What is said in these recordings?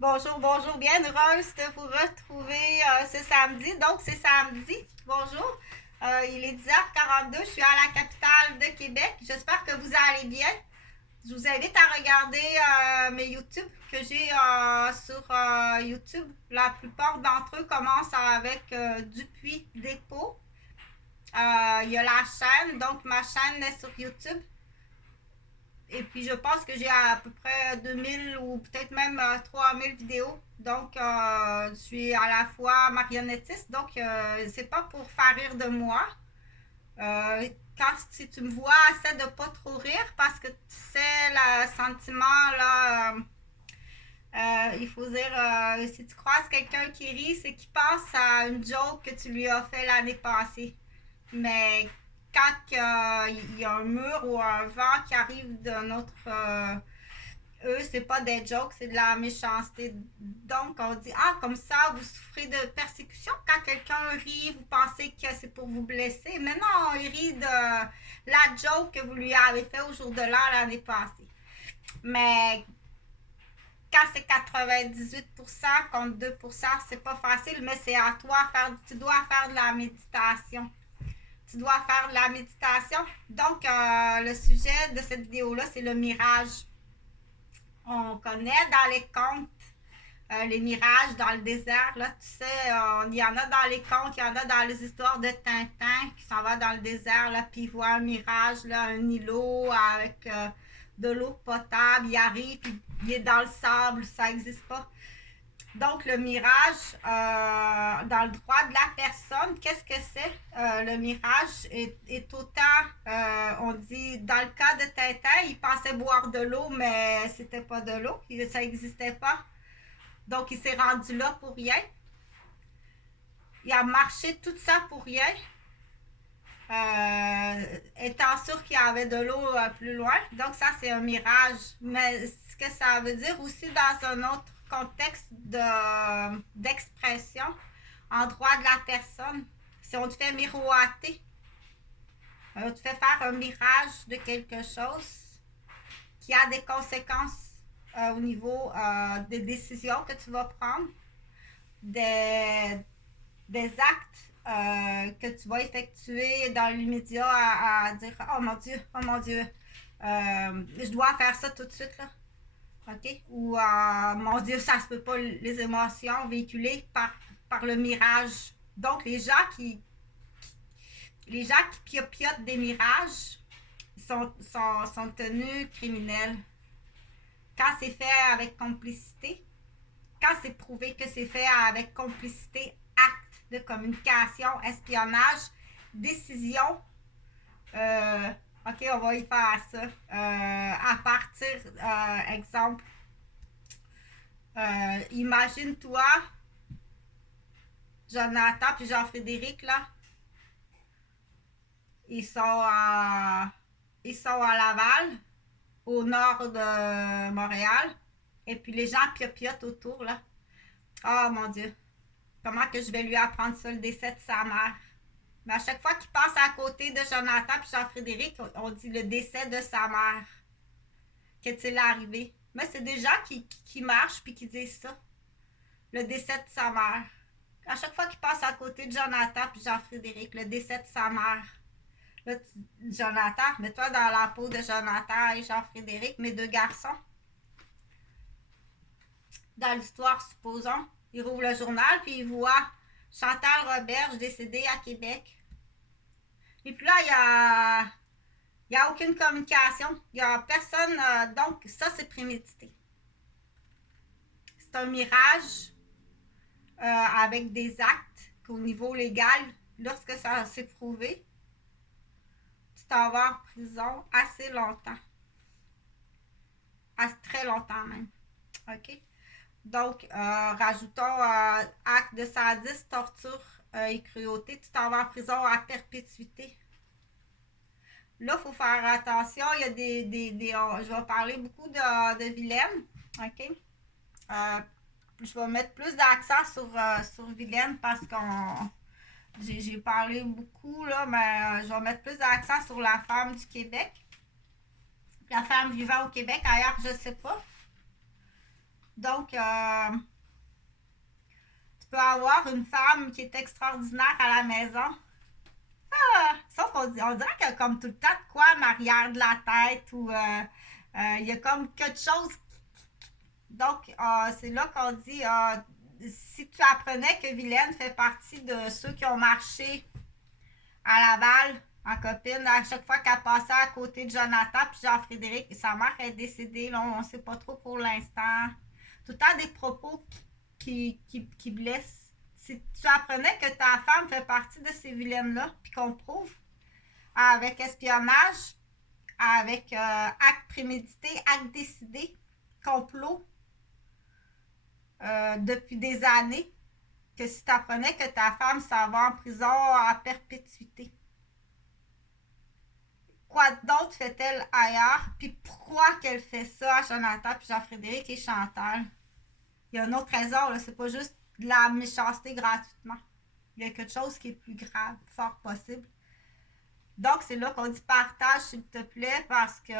Bonjour, bonjour, bien heureuse de vous retrouver ce samedi. Donc, c'est samedi. Bonjour. Il est 10h42. Je suis à la capitale de Québec. J'espère que vous allez bien. Je vous invite à regarder mes YouTube que j'ai sur YouTube. La plupart d'entre eux commencent avec Dupuis Dépôt. Il y a la chaîne, donc ma chaîne est sur YouTube. Et puis, je pense que j'ai à peu près 2000 ou peut-être même 3000 vidéos. Donc, je suis à la fois marionnettiste. Donc, c'est pas pour faire rire de moi. Quand si tu me vois, essaie de pas trop rire parce que tu sais, le sentiment, là, il faut dire, si tu croises quelqu'un qui rit, c'est qu'il pense à une joke que tu lui as fait l'année passée. Mais quand il y a un mur ou un vent qui arrive de notre eux, c'est pas des jokes, c'est de la méchanceté. Donc, on dit, ah, comme ça, vous souffrez de persécution. Quand quelqu'un rit, vous pensez que c'est pour vous blesser. Mais non, il rit de la joke que vous lui avez fait au jour de l'an l'année passée. Mais quand c'est 98% contre 2%, c'est pas facile, mais c'est à toi faire, tu dois faire de la méditation. Tu dois faire de la méditation. Donc, le sujet de cette vidéo-là, c'est le mirage. On connaît dans les contes les mirages dans le désert. Là, tu sais, il y en a dans les contes, il y en a dans les histoires de Tintin qui s'en va dans le désert, là, puis il voit un mirage, là, un îlot avec de l'eau potable. Il arrive, puis il est dans le sable, ça n'existe pas. Donc, le mirage, dans le droit de la personne, qu'est-ce que c'est? Le mirage est autant, on dit, dans le cas de Tintin, il pensait boire de l'eau, mais c'était pas de l'eau, ça n'existait pas. Donc, il s'est rendu là pour rien. Il a marché tout ça pour rien, étant sûr qu'il y avait de l'eau plus loin. Donc, ça, c'est un mirage. Mais ce que ça veut dire aussi dans un autre contexte d'expression, en droit de la personne, si on te fait miroiter, on te fait faire un mirage de quelque chose qui a des conséquences au niveau des décisions que tu vas prendre, des, des actes que tu vas effectuer dans l'immédiat à dire oh mon Dieu, je dois faire ça tout de suite là. OK? Ou mon Dieu, ça se peut pas les émotions véhiculées par le mirage. Donc, les gens qui piotent des mirages sont tenus criminels. Quand c'est fait avec complicité, quand c'est prouvé que c'est fait avec complicité, acte de communication, espionnage, décision, ok, on va y faire ça. À partir, exemple, imagine-toi, Jonathan puis Jean-Frédéric, là, ils sont à, ils sont à Laval, au nord de Montréal, et puis les gens piotent autour, là. Oh mon Dieu, comment que je vais lui apprendre ça, le décès de sa mère? Mais à chaque fois qu'il passe à côté de Jonathan et Jean-Frédéric, on dit le décès de sa mère. Qu'est-il arrivé? Mais c'est des gens qui marchent puis qui disent ça. Le décès de sa mère. À chaque fois qu'il passe à côté de Jonathan et Jean-Frédéric, le décès de sa mère. Là, Jonathan, mets-toi dans la peau de Jonathan et Jean-Frédéric, mes deux garçons. Dans l'histoire, supposons, il rouvre le journal puis il voit Chantal Roberge décédée à Québec. Et puis là, il y a aucune communication. Il n'y a personne. Donc, ça, c'est prémédité. C'est un mirage avec des actes qu'au niveau légal, lorsque ça s'est prouvé, tu t'en vas en prison assez longtemps. Très longtemps même. OK? Donc, rajoutons acte de sadisme, torture et cruauté. Tu t'en vas en prison à perpétuité. Là, il faut faire attention. Il y a je vais parler beaucoup de vilaines. OK? Je vais mettre plus d'accent sur vilaine parce qu'on. J'ai parlé beaucoup, là, mais je vais mettre plus d'accent sur la femme du Québec. La femme vivant au Québec, ailleurs, je sais pas. Donc, tu peux avoir une femme qui est extraordinaire à la maison. Sauf qu'on on dirait qu'il y a comme tout le temps de quoi en arrière de la tête ou il y a comme quelque chose. Donc, c'est là qu'on dit si tu apprenais que Vilaine fait partie de ceux qui ont marché à Laval en copine, à chaque fois qu'elle passait à côté de Jonathan puis Jean-Frédéric, sa mère est décédée, là, on ne sait pas trop pour l'instant. Tout le temps des propos qui blessent. Si tu apprenais que ta femme fait partie de ces vilaines-là, puis qu'on prouve avec espionnage, avec acte prémédité, acte décidé, complot, depuis des années, que si tu apprenais que ta femme s'en va en prison à perpétuité. Quoi d'autre fait-elle ailleurs? Puis pourquoi qu'elle fait ça à Jonathan, puis Jean-Frédéric et Chantal? Il y a une autre raison, là, c'est pas juste de la méchanceté gratuitement. Il y a quelque chose qui est plus grave, fort possible. Donc, c'est là qu'on dit partage, s'il te plaît, parce que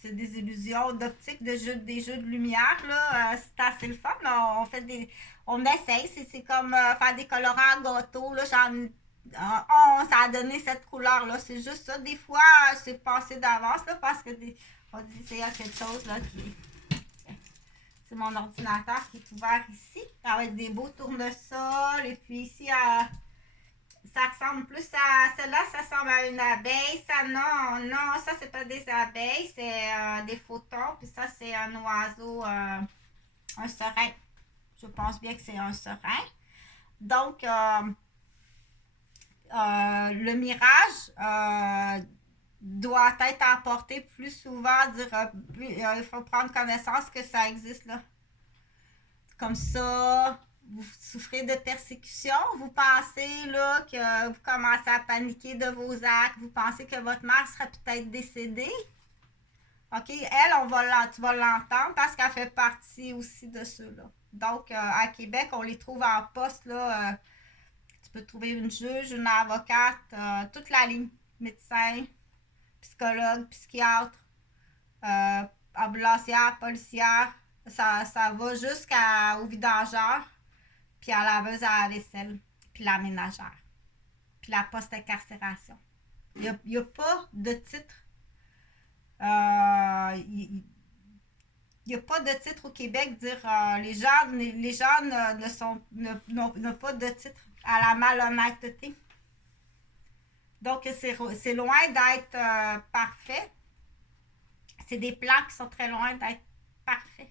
c'est des illusions d'optique, des jeux de lumière, là. C'est assez le fun. On fait on essaye, c'est comme faire des colorants à gâteau, là. Ça a donné cette couleur-là. C'est juste ça. Des fois, c'est passé d'avance, là, parce que on dit qu'il y a quelque chose, là, qui c'est mon ordinateur qui est ouvert ici, avec des beaux tournesols. Et puis ici, ça ressemble plus à... Celle-là, ça ressemble à une abeille. Ça, non, ça, c'est pas des abeilles, c'est des photons. Puis ça, c'est un oiseau, un serein. Je pense bien que c'est un serein. Donc, le mirage doit être apporté plus souvent. Il faut prendre connaissance que ça existe, là. Comme ça, vous souffrez de persécution, vous pensez là que vous commencez à paniquer de vos actes, vous pensez que votre mère serait peut-être décédée. OK, elle, tu vas l'entendre parce qu'elle fait partie aussi de ceux-là. Donc, à Québec, on les trouve en poste, là. Tu peux trouver une juge, une avocate, toute la ligne. Médecin, psychologue, psychiatre, ambulancière, policière. Ça va jusqu'au vidangeur, puis à la laveuse à la vaisselle, puis la ménagère, puis la post-incarcération. Il n'y a pas de titre. Il n'y a pas de titre au Québec dire les gens n'ont pas de titre à la malhonnêteté. Donc, c'est loin d'être parfait. C'est des plans qui sont très loin d'être parfaits.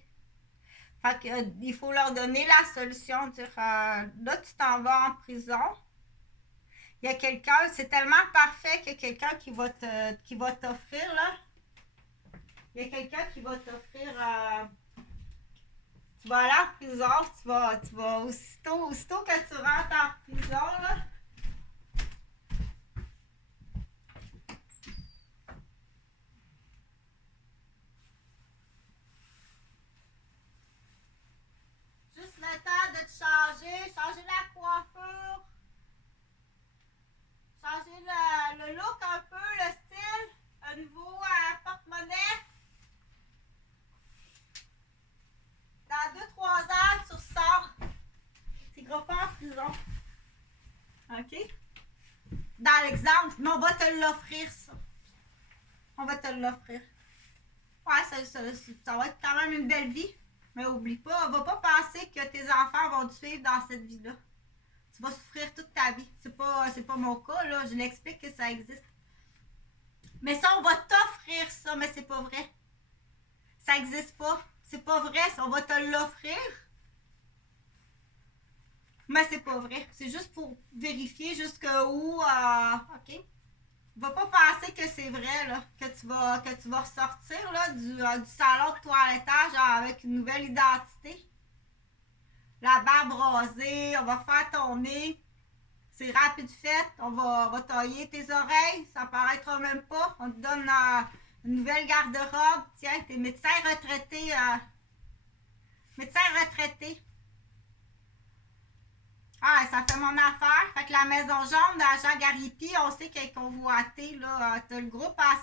Fait que, il faut leur donner la solution, dire là, tu t'en vas en prison. Il y a quelqu'un, c'est tellement parfait qu'il y a quelqu'un qui va t'offrir, là. Il y a quelqu'un qui va t'offrir. Tu vas aller en prison, tu vas aussitôt que tu rentres en prison, là. Juste le temps de te changer la coiffure, changer le look un peu, le style, un nouveau porte-monnaie. Dans 2-3 heures, tu ressors. Tu ne pas en prison. OK? Dans l'exemple, mais on va te l'offrir, ça. On va te l'offrir. Ouais, ça va être quand même une belle vie. Mais oublie pas, va pas penser que tes enfants vont te suivre dans cette vie-là. Tu vas souffrir toute ta vie. C'est pas mon cas, là. Je l'explique que ça existe. Mais ça, on va t'offrir ça, mais c'est pas vrai. Ça existe pas. C'est pas vrai, ça, on va te l'offrir. Mais c'est pas vrai. C'est juste pour vérifier jusqu'où. OK? Va pas penser que c'est vrai, là, que tu vas ressortir là, du salon de toilettage avec une nouvelle identité. La barbe rasée, on va faire ton nez. C'est rapide fait. On va tailler tes oreilles. Ça paraîtra même pas. On te donne une nouvelle garde-robe. Tiens, t'es médecin retraité. Médecin retraité. Ah, ça fait mon affaire. Fait que la Maison Jaune de Jean Garipi, on sait qu'elle est convoitée. T'as le groupe à